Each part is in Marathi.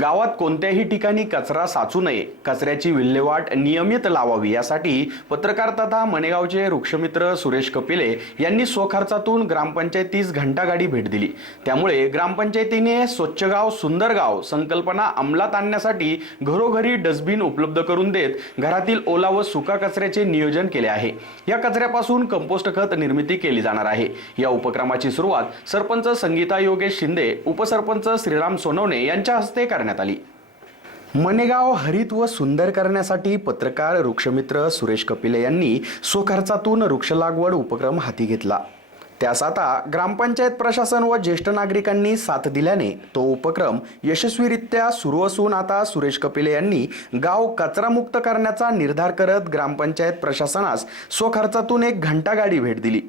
गावात कोणत्याही ठिकाणी कचरा साचू नये. कचऱ्याची विल्हेवाट नियमित लावावी. यासाठी पत्रकार तथा मणेगावचे वृक्षमित्र सुरेश कपिले यांनी स्वखर्चातून ग्रामपंचायतीस घंटागाडी भेट दिली. त्यामुळे ग्रामपंचायतीने स्वच्छ गाव सुंदर गाव संकल्पना अंमलात आणण्यासाठी घरोघरी डस्टबिन उपलब्ध करून देत घरातील ओला व सुका कचऱ्याचे नियोजन केले आहे. या कचऱ्यापासून कंपोस्ट खत निर्मिती केली जाणार आहे. या उपक्रमाची सुरुवात सरपंच संगीता योगेश शिंदे उपसरपंच श्रीराम सोनवणे यांच्या हस्ते करण्यात आली. मनेगाव हरित व सुंदर करण्यासाठी पत्रकार वृक्षमित्र सुरेश कपिले यांनी स्वखर्चातून वृक्ष लागवड उपक्रम हाती घेतला. त्यास आता ग्रामपंचायत प्रशासन व ज्येष्ठ नागरिकांनी साथ दिल्याने तो उपक्रम यशस्वीरित्या सुरू असून आता सुरेश कपिले यांनी गाव कचरामुक्त करण्याचा निर्धार करत ग्रामपंचायत प्रशासनास स्वखर्चातून एक घंटागाडी भेट दिली.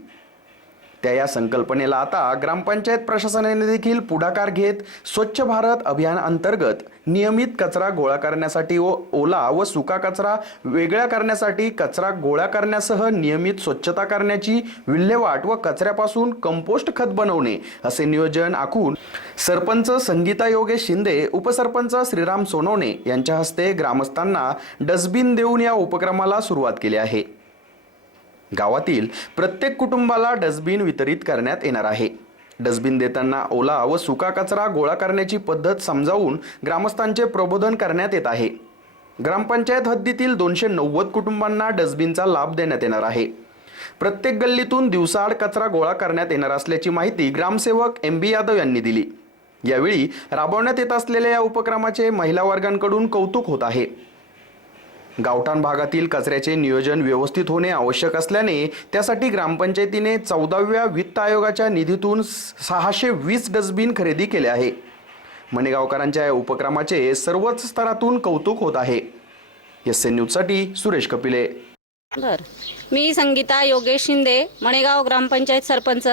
त्या या संकल्पनेला आता ग्रामपंचायत प्रशासनाने देखील पुढाकार घेत स्वच्छ भारत अभियान अंतर्गत नियमित कचरा गोळा करण्यासाठी व ओला व सुका कचरा वेगळ्या करण्यासाठी कचरा गोळा करण्यासह नियमित स्वच्छता करण्याची विल्हेवाट व कचऱ्यापासून कंपोस्ट खत बनवणे असे नियोजन आखून सरपंच संगीता योगेश शिंदे उपसरपंच श्रीराम सोनवणे यांच्या हस्ते ग्रामस्थांना डस्टबिन देऊन या उपक्रमाला सुरुवात केली आहे. गावातील प्रत्येक कुटुंबाला डस्टबिन वितरित करण्यात येणार आहे. डस्टबिन देताना ओला व सुका कचरा गोळा करण्याची पद्धत समजावून ग्रामस्थांचे प्रबोधन करण्यात येत आहे. ग्रामपंचायत हद्दीतील दोनशे नव्वद कुटुंबांना डस्टबिनचा लाभ देण्यात येणार आहे. प्रत्येक गल्लीतून दिवसाआड कचरा गोळा करण्यात येणार असल्याची माहिती ग्रामसेवक एम बी यादव यांनी दिली. यावेळी राबवण्यात येत असलेल्या या उपक्रमाचे महिला वर्गांकडून कौतुक होत आहे. गावठाण भागातील कचऱ्याचे नियोजन व्यवस्थित होणे आवश्यक असल्याने त्यासाठी ग्रामपंचायतीने चौदाव्या वित्त आयोगाच्या निधीतून सहाशे वीस डस्टबिन खरेदी केले आहे. मणेगावकरांच्या या उपक्रमाचे सर्वच स्तरातून कौतुक होत आहे. एस एन न्यूजसाठी सुरेश कपिले. बर. मी संगीता योगेश शिंदे मणेगाव ग्रामपंचायत सरपंच.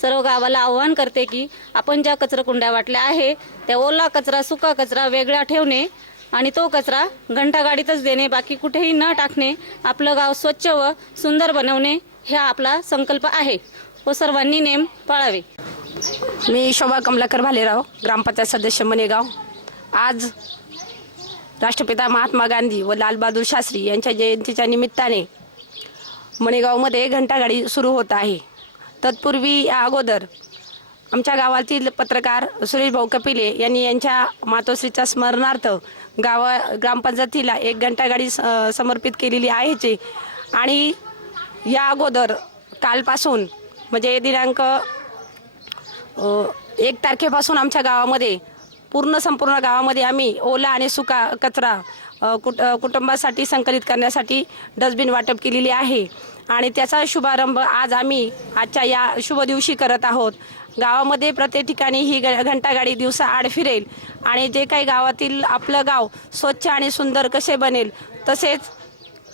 सर्व गावाला आव्हान करते की आपण ज्या कचराकुंड्या वाटल्या आहे त्या ओला कचरा सुका कचरा वेगळा ठेवणे आणि तो कचरा घंटागाडीतच देणे बाकी कुठेही न टाकणे आपलं गाव स्वच्छ व सुंदर बनवणे हा आपला संकल्प आहे. व सर्वांनी नेम पाळावे. मी शोभा कमलाकर भालेराव ग्रामपंचायत सदस्य मनेगाव. आज राष्ट्रपिता महात्मा गांधी व लालबहादूर शास्त्री यांच्या जयंतीच्या निमित्ताने मणेगावमध्ये घंटागाडी सुरू होत आहे. तत्पूर्वी या अगोदर आमच्या गावातील पत्रकार सुरेश भाऊ कपिले यांनी यांच्या मातोश्रीच्या स्मरणार्थ गावा ग्रामपंचायतीला एक घंटागाडी स- समर्पित केलेली आहेचे. आणि या अगोदर कालपासून म्हणजे दिनांक एक तारखेपासून आमच्या गावामध्ये पूर्ण संपूर्ण गावामध्ये आम्ही ओला आणि सुका कचरा कुट कुटुंबासाठी संकलित करण्यासाठी डस्टबिन वाटप केलेली आहे. आणि त्याचा शुभारंभ आज आम्ही आजच्या या शुभ दिवशी करत आहोत. गावामध्ये प्रत्येक ठिकाणी ही ग घंटागाडी दिवसा आड फिरेल आणि जे काही गावातील आपलं गाव स्वच्छ आणि सुंदर कसे बनेल तसेच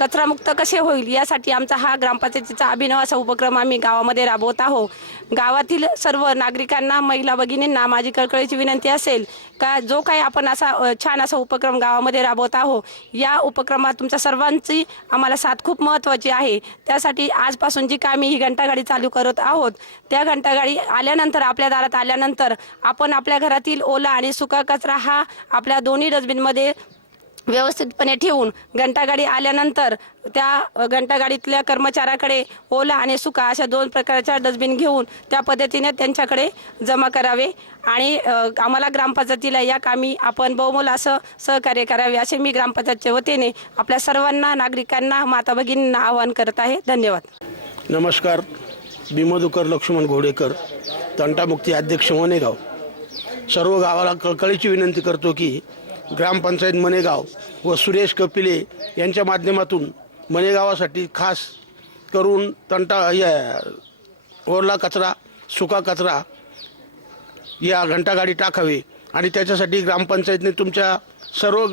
कचरामुक्त कसे होईल यासाठी आमचा हा ग्रामपंचायतीचा अभिनव असा उपक्रम आम्ही गावामध्ये राबवत आहोत. गावातील सर्व नागरिकांना महिला भगिनींना माझी कळकळीची विनंती असेल का जो काही आपण असा छान असा उपक्रम गावामध्ये राबवत आहोत या उपक्रमात तुमच्या सर्वांची आम्हाला साथ खूप महत्त्वाची आहे. त्यासाठी आजपासून जी कामी आम्ही ही घंटागाडी चालू करत आहोत त्या घंटागाडी आल्यानंतर आपल्या दारात आल्यानंतर आपण आपल्या घरातील ओला आणि सुका कचरा हा आपल्या दोन्ही डस्टबिनमध्ये व्यवस्थितपणे ठेवून घंटागाडी आल्यानंतर त्या घंटागाडीतल्या कर्मचाऱ्याकडे ओला आणि सुका अशा दोन प्रकारच्या डस्टबिन घेऊन त्या पद्धतीने त्यांच्याकडे जमा करावे. आणि आम्हाला ग्रामपंचायतीला या कामी आपण बहुमोल असं सहकार्य करावे असे मी ग्रामपंचायतच्या वतीने आपल्या सर्वांना नागरिकांना माता भगिनींना आवाहन करत आहे. धन्यवाद. नमस्कार. भीमधुकर लक्ष्मण घोडेकर तंटामुक्ती अध्यक्ष मनेगाव सर्व गावाला कळकळीची विनंती करतो की ग्रामपंचायत मनेगाव व सुरेश कपिले यांच्या माध्यमातून मनेगावासाठी खास करून तंटा या ओरला कचरा सुका कचरा या घंटागाडी टाकावी आणि त्याच्यासाठी ग्रामपंचायतने तुमच्या सर्व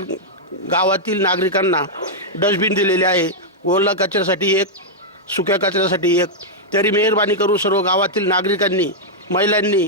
गावातील नागरिकांना डस्टबिन दिलेले आहे. ओरला कचऱ्यासाठी एक सुक्या कचऱ्यासाठी एक. तरी मेहरबानी करून सर्व गावातील नागरिकांनी महिलांनी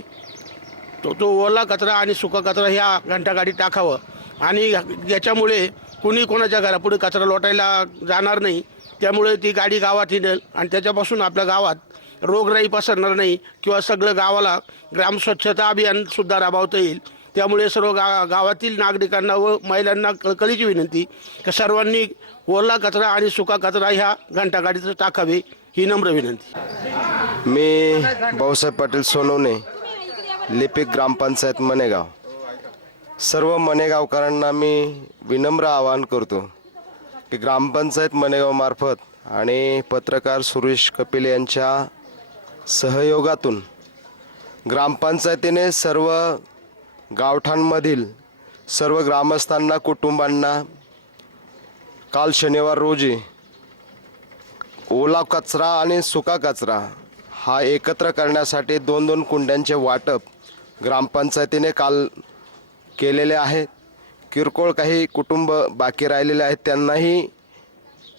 तो तो ओला कचरा आणि सुका कचरा ह्या घंटागाडी टाकावं. आणि याच्यामुळे कुणी कोणाच्या घरापुढे कचरा लोटायला जाणार नाही. त्यामुळे ती गाडी गावात येईल आणि त्याच्यापासून आपल्या गावात रोगराई पसरणार नाही किंवा सगळं गावाला ग्राम स्वच्छता अभियानसुद्धा राबवता येईल. त्यामुळे सर्व गा गावातील नागरिकांना व महिलांना कळकळीची विनंती की सर्वांनी ओला कचरा आणि सुका कचरा ह्या घंटागाडीचं टाकावे ही नम्र विनंती. मी भाऊसाहेब पाटील सोनवणे लिपिक ग्रामपंचायत मनेगाव. सर्व मनेगावकरांना मी विनम्र आवाहन करतो की ग्रामपंचायत मनेगावमार्फत आणि पत्रकार सुरेश कपिल यांच्या सहयोगातून ग्रामपंचायतीने सर्व गावठांमधील सर्व ग्रामस्थांना कुटुंबांना काल शनिवार रोजी ओला कचरा आणि सुका कचरा हा एकत्र करण्यासाठी दोन दोन कुंड्यांचे वाटप ग्रामपंचायतीने काल केलेले आहेत किरकोळ काही कुटुंब बाकी राहिलेले आहेत. त्यांनाही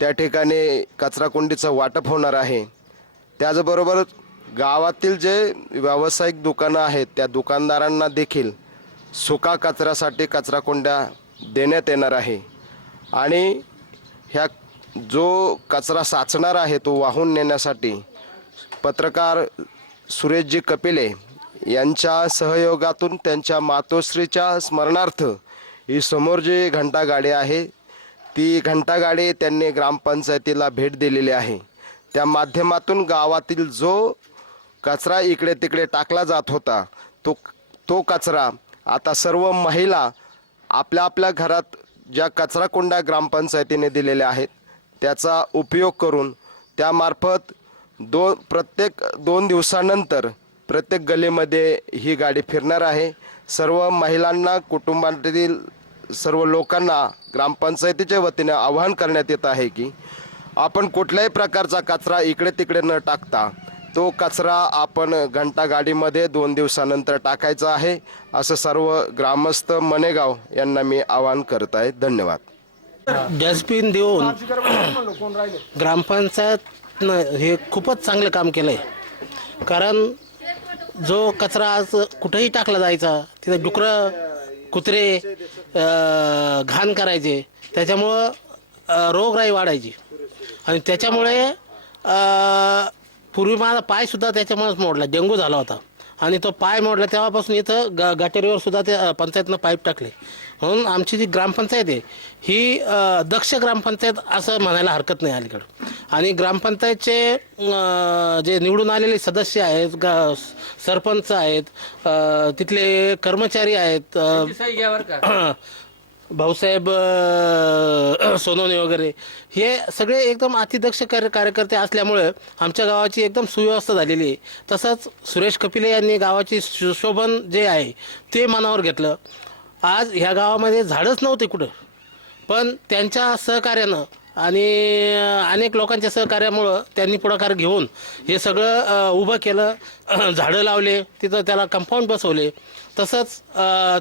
त्या ठिकाणी कचराकुंडीचं वाटप होणार आहे. त्याचबरोबर गावातील जे व्यावसायिक दुकानं आहेत त्या दुकानदारांना देखील सुका कचऱ्यासाठी कचराकुंड्या देण्यात येणार आहे. आणि ह्या जो कचरा साचणार आहे तो वाहून नेण्यासाठी पत्रकार सुरेशजी कपिले यांच्या सहयोगातून त्यांच्या मातोश्रीच्या स्मरणार्थ ही समोर जी घंटागाडी आहे ती घंटागाडी त्यांनी ग्रामपंचायतीला भेट दिलेली आहे. त्या माध्यमातून गावातील जो कचरा इकडे तिकडे टाकला जात होता तो तो कचरा आता सर्व महिला आपल्या आपल्या घरात ज्या कचराकुंडा ग्रामपंचायतीने दिलेल्या आहेत त्याचा उपयोग करून त्यामार्फत दो प्रत्येक दोन दिवसानंतर प्रत्येक गल्लीमध्ये ही गाडी फिरणार आहे. सर्व महिलांना कुटुंबातील सर्व लोकांना ग्रामपंचायतीच्या वतीने आवाहन करण्यात येत आहे की आपण कुठल्याही प्रकारचा कचरा इकडे तिकडे न टाकता तो कचरा आपण घंटा गाडीमध्ये दोन दिवसानंतर टाकायचा आहे असं सर्व ग्रामस्थ मनेगाव यांना मी आवाहन करत आहे. धन्यवाद. डस्टबिन देऊन ग्रामपंचायतनं हे खूपच चांगलं काम केलं आहे कारण जो कचरा आज कुठेही टाकला जायचा तिथे डुकरं कुत्रे अं, घाण करायचे. त्याच्यामुळं अं, रोगराई वाढायची. आणि त्याच्यामुळे अं, पूर्वी माझा पायसुद्धा त्याच्यामुळेच मोडला. डेंगू झाला होता. आणि तो पाय मोडला तेव्हापासून इथं ग गटेरीवर सुद्धा ते अं, पंचायतनं पाईप टाकले. म्हणून आमची जी ग्रामपंचायत आहे ही अं, दक्ष ग्रामपंचायत असं म्हणायला हरकत नाही अलीकडं. आणि ग्रामपंचायतचे अं, जे निवडून आलेले सदस्य आहेत ग सरपंच आहेत अं, तिथले कर्मचारी आहेत अं, भाऊसाहेब अ, सोनवणे वगैरे हे सगळे एकदम अतिदक्ष कार्य कार्यकर्ते असल्यामुळे आमच्या गावाची एकदम सुव्यवस्था झालेली आहे. तसंच सुरेश कपिले यांनी गावाची सुशोभन जे आहे ते मनावर घेतलं. आज ह्या गावामध्ये झाडच नव्हते कुठं. पण त्यांच्या सहकार्यानं आणि अनेक लोकांच्या सहकार्यामुळं त्यांनी पुढाकार घेऊन हे सगळं उभं केलं झाडं लावले तिथं त्याला कंपाऊंड बसवले. तसंच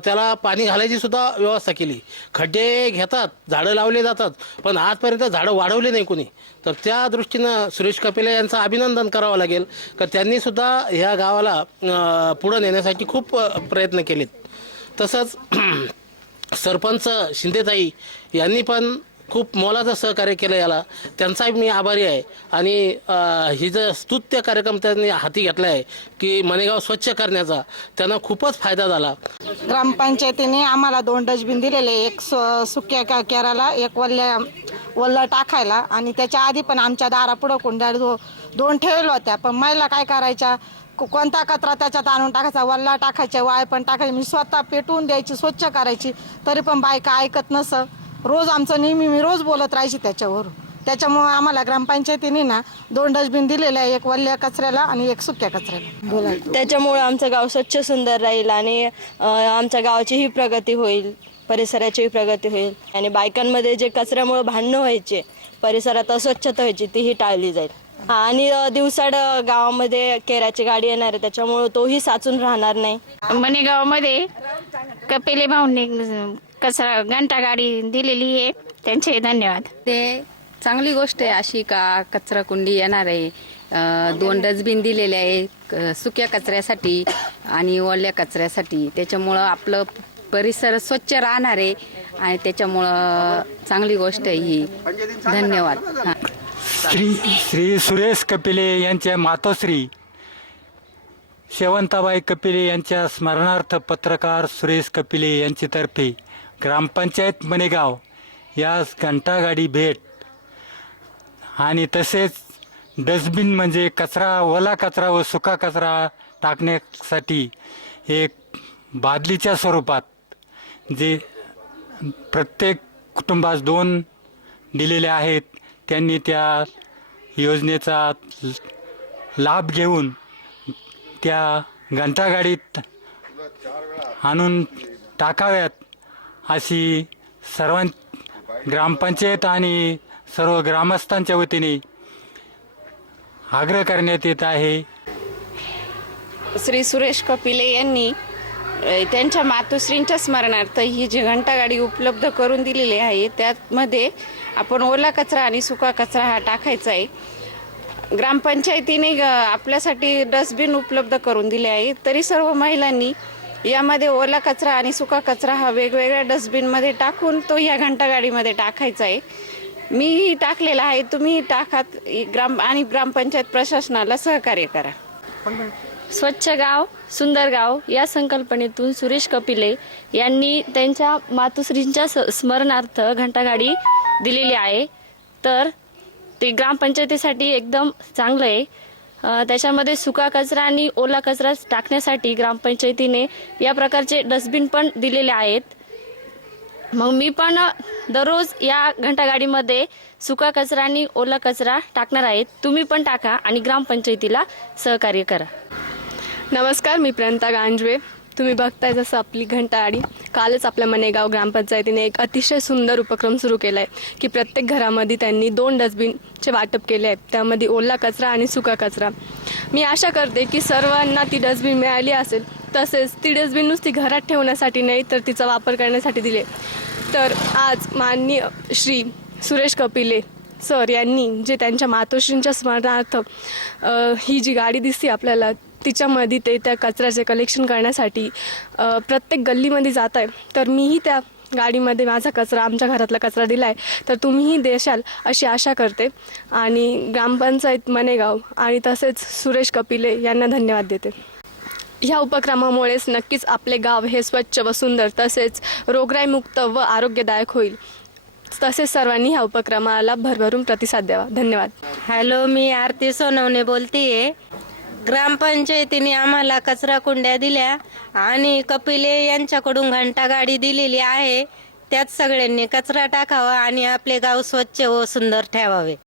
त्याला पाणी घालायची सुद्धा व्यवस्था केली. खड्डे घेतात झाडं लावले जातात पण आजपर्यंत झाडं वाढवले नाही कोणी. तर त्या दृष्टीनं सुरेश कपिले यांचं अभिनंदन करावं लागेल का त्यांनीसुद्धा ह्या गावाला पुढं नेण्यासाठी खूप प्रयत्न केलेत. तसंच सरपंच शिंदेताई यांनी पण खूप मोलाचं सहकार्य केलं याला. त्यांचाही मी आभारी आहे. आणि ही जर स्तुत्य कार्यक्रम त्यांनी हाती घेतला आहे की मनेगाव स्वच्छ करण्याचा त्यांना खूपच फायदा झाला. ग्रामपंचायतीने आम्हाला दोन डस्टबिन दिलेले एक सुक्या का- केराला एक वल्ल्या वल्ला टाकायला. आणि त्याच्या आधी पण आमच्या दारापुढं कुंड्या दो दोन ठेवल्या होत्या. पण महिला काय करायच्या? कोणता कचरा त्याच्यात आणून टाकायचा? वल्ला टाकायचा वाय पण टाकायचे. मी स्वतः पेटवून द्यायची स्वच्छ करायची. तरी पण बायका ऐकत नसं रोज आमचं नेहमी मी रोज बोलत राहायची त्याच्यावरून त्याच्यामुळे आम्हाला ग्रामपंचायतीने ना दोन डस्टबिन दिलेले आहे एक वल्ल्या कचऱ्याला आणि एक सुक्या कचऱ्याला. बोला. त्याच्यामुळे आमचं गाव स्वच्छ सुंदर राहील आणि अ, आमच्या गावाचीही प्रगती होईल परिसराचीही प्रगती होईल. आणि बायकांमध्ये जे कचऱ्यामुळे भांडणं व्हायचे परिसरात अस्वच्छता व्हायची तीही टाळली जाईल. आणि अ, दिवसाड गावामध्ये केराची गाडी येणार आहे त्याच्यामुळे तोही साचून राहणार नाही. मनेगावमध्ये कपिले भाऊंनी कचरा घंटा गाडी दिलेली आहे. त्यांचे धन्यवाद. ते चांगली गोष्ट आहे अशी का कचरा कुंडी येणार आहे. दोन डस्टबिन दिलेले आहे क- सुक्या कचऱ्यासाठी आणि ओल्या कचऱ्यासाठी. त्याच्यामुळं आपलं परिसर स्वच्छ राहणार आहे आणि त्याच्यामुळं चांगली गोष्ट आहे ही. धन्यवाद. श्री श्री सुरेश कपिले यांच्या मातोश्री शेवंताबाई कपिले यांच्या स्मरणार्थ पत्रकार सुरेश कपिले यांच्यातर्फे. ग्रामपंचायत मणेगाव या घंटागाडी भेट. आणि तसेच डस्टबिन म्हणजे कचरा ओला कचरा व सुका कचरा टाकण्यासाठी एक बादलीच्या स्वरूपात जे प्रत्येक कुटुंबास दोन दिलेले आहेत त्यांनी त्या योजनेचा लाभ घेऊन त्या घंटागाडीत आणून टाकाव्यात. अशी सर्वां ग्रामपंचायत आणि सर्व ग्रामस्थांच्या वतीने आग्रह करण्यात येत आहे. श्री सुरेश कपिले यांनी त्यांच्या मातोश्रींच्या स्मरणार्थ ही जी घंटागाडी उपलब्ध करून दिलेली आहे त्यामध्ये आपण ओला कचरा आणि सुका कचरा हा टाकायचा आहे. ग्रामपंचायतीने आपल्यासाठी डस्टबिन उपलब्ध करून दिले आहे. तरी सर्व महिलांनी यामध्ये ओला कचरा आणि सुका कचरा हा वेगवेगळ्या डस्टबिनमध्ये टाकून तो या घंटागाडीमध्ये टाकायचा आहे. मीही टाकलेला आहे. तुम्ही टाकात ग्राम आणि ग्रामपंचायत प्रशासनाला सहकार्य करा. स्वच्छ गाव सुंदर गाव या संकल्पनेतून सुरेश कपिले यांनी त्यांच्या मातुश्रींच्या स- स्मरणार्थ घंटागाडी दिलेली आहे. तर ते ग्रामपंचायतीसाठी एकदम चांगलं आहे. त्याच्यामध्ये सुका कचरा आणि ओला कचरा टाकण्यासाठी ग्रामपंचायतीने या प्रकारचे डस्टबिन पण दिलेले आहेत. मग मी पण दररोज या घंटागाडीमध्ये सुका कचरा आणि ओला कचरा टाकणार आहेत तुम्ही पण टाका आणि ग्रामपंचायतीला सहकार्य करा. नमस्कार मी प्रियंता गांजवे. तुम्ही बघताय जसं आपली घंटागाडी कालच आपल्या मनेगाव ग्रामपंचायतीने एक अतिशय सुंदर उपक्रम सुरू केला आहे की प्रत्येक घरामध्ये त्यांनी दोन डस्टबिनचे वाटप केले आहेत. त्यामध्ये ओला कचरा आणि सुका कचरा. मी आशा करते की सर्वांना ती डस्टबिन मिळाली असेल तसेच ती डस्टबिन नुसती घरात ठेवण्यासाठी नाही तर तिचा वापर करण्यासाठी दिले तर आज माननीय श्री सुरेश कपिले सर यांनी जे त्यांच्या मातोश्रींच्या स्मरणार्थ ही जी गाडी दिसते आपल्याला तिच्यामध्ये ते त्या कचऱ्याचे कलेक्शन करण्यासाठी प्रत्येक गल्लीमध्ये जात आहे. तर मीही त्या गाडीमध्ये माझा कचरा आमच्या घरातला कचरा दिला आहे तर तुम्हीही देशाल अशी आशा करते. आणि ग्रामपंचायत मनेगाव आणि तसेच सुरेश कपिले यांना धन्यवाद देते. ह्या उपक्रमामुळेच नक्कीच आपले गाव हे स्वच्छ व सुंदर तसेच रोगराईमुक्त व आरोग्यदायक होईल. तसेच सर्वांनी ह्या उपक्रमाला भरभरून प्रतिसाद द्यावा. धन्यवाद. हॅलो मी आरती सोनवणे बोलतीये. ग्रामपंचायतीने आम्हाला कचरा कुंड्या दिल्या आणि कपिले यांच्याकडून घंटा गाडी दिलेली आहे. त्यात सगळ्यांनी कचरा टाकावा आणि आपले गाव स्वच्छ व सुंदर ठेवावे.